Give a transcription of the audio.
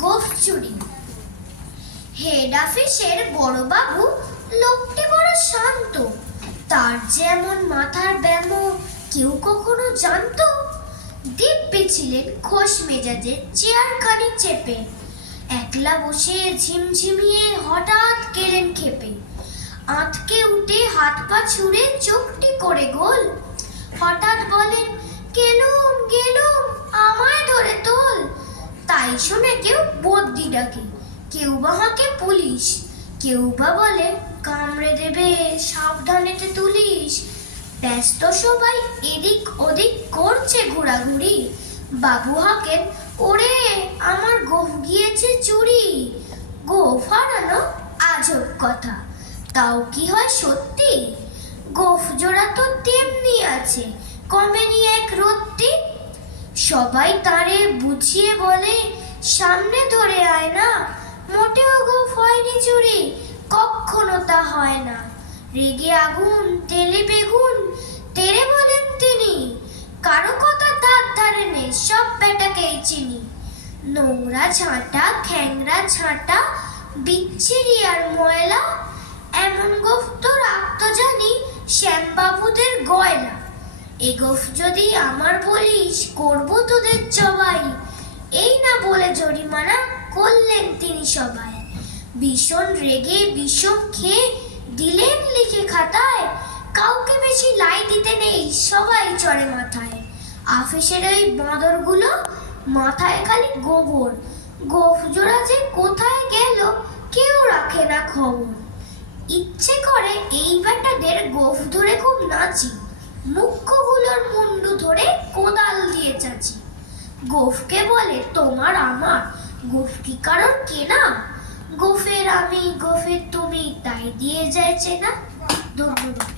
গোঁফ চুরি। হেড অফিসের বড় বাবু লোকটি বড় শান্ত, তার যেমন মাথার ব্যামো কেউ কখনো জানতো। দিব্যি ছিলেন খোশ মেজাজে, চেয়ারখানি চেপে একলা বসে ঝিমঝিমিয়ে হঠাৎ গেলেন খেপে। আঁতকে উঠে হাত পা ছুঁড়ে চোখটি করে গোল, হঠাৎ বলেন, গেলুম গেলুম আমায় ধরে তোল। তাই শুনে কেউ বদ্যি ডাকে, কেউ বা হাঁকে পুলিশ, কেউ বা বলে কামড়ে দেবে সাবধানেতে তুলিস। ব্যস্ত সবাই এদিক ওদিক করছে ঘোরাঘুরি, বাবু হাঁকেন, ওরে আমার গোঁফ গিয়েছে চুরি। গোঁফ হারানো আজব কথা, তাও কি হয় সত্যি? গোঁফ জোড়া তো তেমনি আছে, কমেনি এক রত্তি। সবাই তারে বুঝিয়ে বলে, সামনে ধরে আয় না, মোটেও গোঁফ হয়নি চুরি, কখনো তা হয় না। রেগে আগুন তেলে বেগুন তেরে বলেন তিনি, কারো কথা তার ধারে নেই, সব বেটাকেই চিনি। নোংরা ঝাঁটা খ্যাংরা ঝাঁটা বিচ্ছিরি আর ময়লা, এমন গোঁফ তো রাখতো জানি শ্যামবাবুদের গয়লা। এ গোঁফ যদি আমার বলিস, করবো তোদের জবাই। এই না বলে জরিমানা করলেন তিনি সবাই। ভীষণ রেগে বিষম খেয়ে দিলেন লিখে খাতায়, কাউকে বেশি লাই দিতে নেই, সবাই চড়ে মাথায়। অফিসের ওই বাঁদরগুলো মাথায় খালি গোবর, গোঁফ জোড়া যে কোথায় গেল কেউ রাখে না খবর। ইচ্ছে করে এই বেটাদের গোঁফ ধরে খুব নাচি, মুখ্যগুলোর মুন্ডু ধরে কোদাল দিয়ে চাচি। গোঁফকে বলে তোমার আমার, গোঁফ কি কারণ কেনা? গোঁফের আমি গোঁফের তুমি, তাই দিয়ে যায় চেনা। ধন্যবাদ।